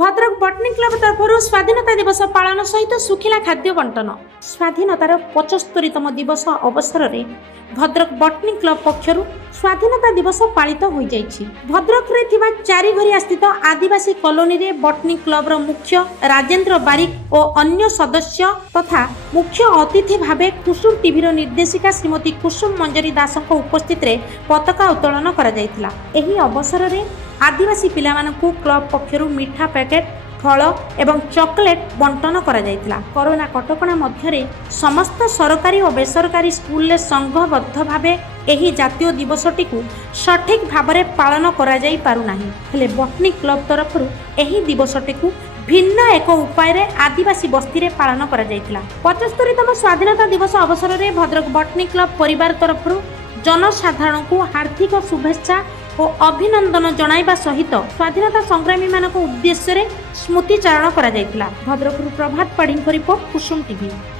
Bhadrak botany club তরফর স্বাধীনতা দিবস পালন সহিত শুখিলা খাদ্য বন্টন স্বাধীনতার পঁচস্তরীতম দিবস অবসরের ভদ্রক বটনি ক্লব পক্ষর স্বাধীনতা দিবস পালিত হয়ে যাই ভদ্রকরে থাকা চারিঘরিয়া স্থিত আদিবাসী কলোনি বটনি ক্লবর মুখ্য রাজেন্দ্র বারিক ও অন্য সদস্য তথা মুখ্য অতিথি ভাবে কুসুম টিভির নির্দেশিকা শ্রীমতী কুসুম মঞ্জরী দাসঙ্ক উপস্থিতরে পতাকা উত্তোলন করা এই অবসরের ଆଦିବାସୀ ପିଲାମାନଙ୍କୁ କ୍ଲବ୍ ପକ୍ଷରୁ ମିଠା ପ୍ୟାକେଟ୍ ଫଳ ଏବଂ ଚକୋଲେଟ୍ ବଣ୍ଟନ କରାଯାଇଥିଲା କରୋନା କଟକଣା ମଧ୍ୟରେ ସମସ୍ତ ସରକାରୀ ଓ ବେସରକାରୀ ସ୍କୁଲରେ ସଂଘବଦ୍ଧ ଭାବେ ଏହି ଜାତୀୟ ଦିବସଟିକୁ ସଠିକ୍ ଭାବରେ ପାଳନ କରାଯାଇ ପାରୁନାହିଁ ହେଲେ ବଟନିକ୍ କ୍ଲବ ତରଫରୁ ଏହି ଦିବସଟିକୁ ଭିନ୍ନ ଏକ ଉପାୟରେ ଆଦିବାସୀ ବସ୍ତିରେ ପାଳନ କରାଯାଇଥିଲା ପଞ୍ଚସ୍ତରୀତମ ସ୍ୱାଧୀନତା ଦିବସ ଅବସରରେ ଭଦ୍ରକ ବଟନିକ୍ କ୍ଲବ ପରିବାର ତରଫରୁ ଜନସାଧାରଣଙ୍କୁ ହାର୍ଦ୍ଦିକ ଶୁଭେଚ୍ଛା ଓ ଅଭିନନ୍ଦନ ଜଣାଇବା ସହିତ ସ୍ୱାଧୀନତା ସଂଗ୍ରାମୀମାନଙ୍କ ଉଦ୍ଦେଶ୍ୟରେ ସ୍ମୃତିଚାରଣ କରାଯାଇଥିଲା ଭଦ୍ରକରୁ ପ୍ରଭାତ ପାଢ଼ୀଙ୍କ ରିପୋର୍ଟ କୁସୁମ ଟିଭି